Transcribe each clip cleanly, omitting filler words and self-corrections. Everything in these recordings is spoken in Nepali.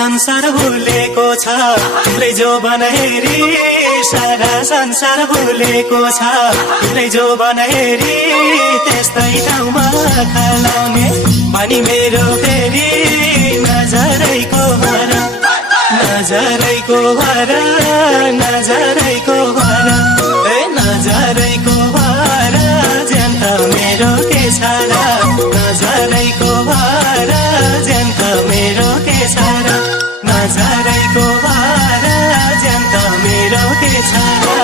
संसार भुलेको छ तिम्रै जोबन हेरी सारा संसार भुलेको छ तिम्रै जोबन हेरी त्यस्तै ठाउँमा खेलाउने भनी मेरो फेरि नजरैको भर नजरैको भर नजरैको भर नजरैको भर ज्यान्त मेरो के छ र नजरैको भर ज्यान्त मेरो के छ र नजरैको भर ज्यान्त मेरो के छ र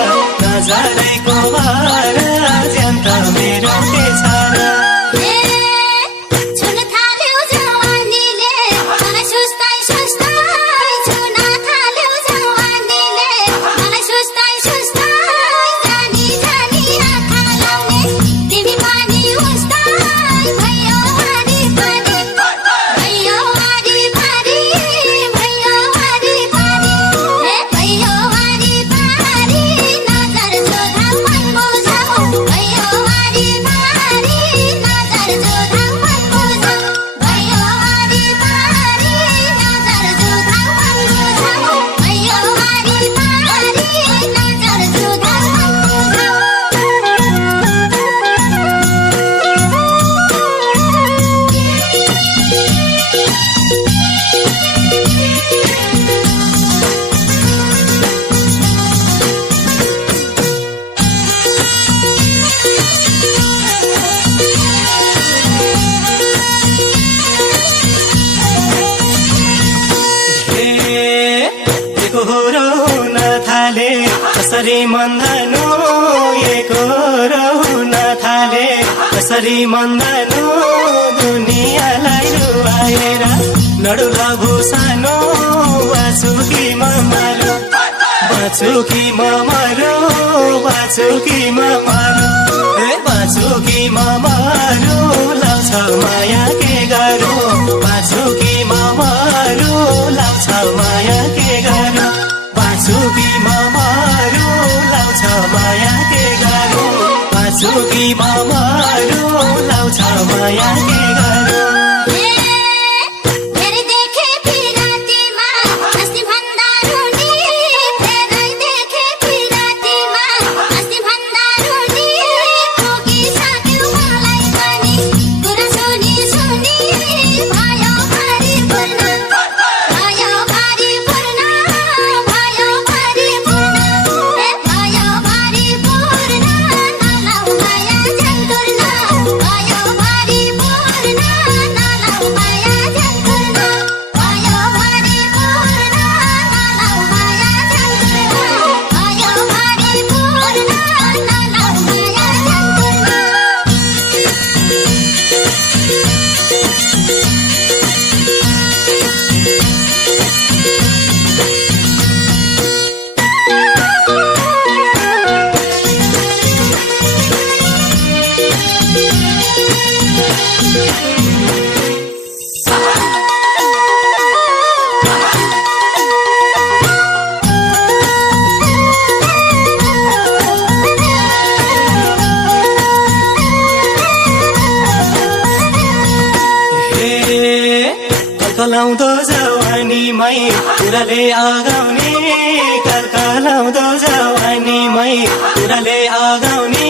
नजरैको भर ज्यान्त मेरो के छ र कसरी मन्दानु एको रहन थाले कसरी मन्दानु दुनियाँलाई रुवाएर नडुला भुसानो बाँचुकी ममारो बाँचुकी ममारो बाँचुकी ममारो बाँचुकी ममारो लाउँछ माया के गरौँ बाँचुकी ममारो लाउँछ माया के गरौँ बाँचुकी ममारो लाउँछ माया के गरौँ बाँचुकी ममारो लाउँछ माया के गरौँ कलकलाउँदो जवानीमै कुराले आगाउने कलकलाउँदो जवानीमै कुराले आगाउने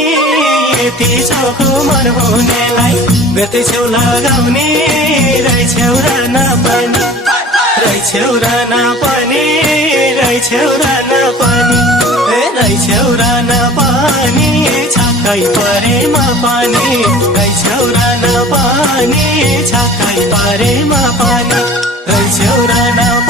यति चोखो मन हुनेलाई बेतै छेउ लगाउने रहेछौ र नपानी रहेछौ र नपानी रहेछौ र नपानी रहेछौ र नपानी छक्कै परेमा पानी रहेछौ र नपानी छक्कै परेमा पानी रहेछौ र नपानी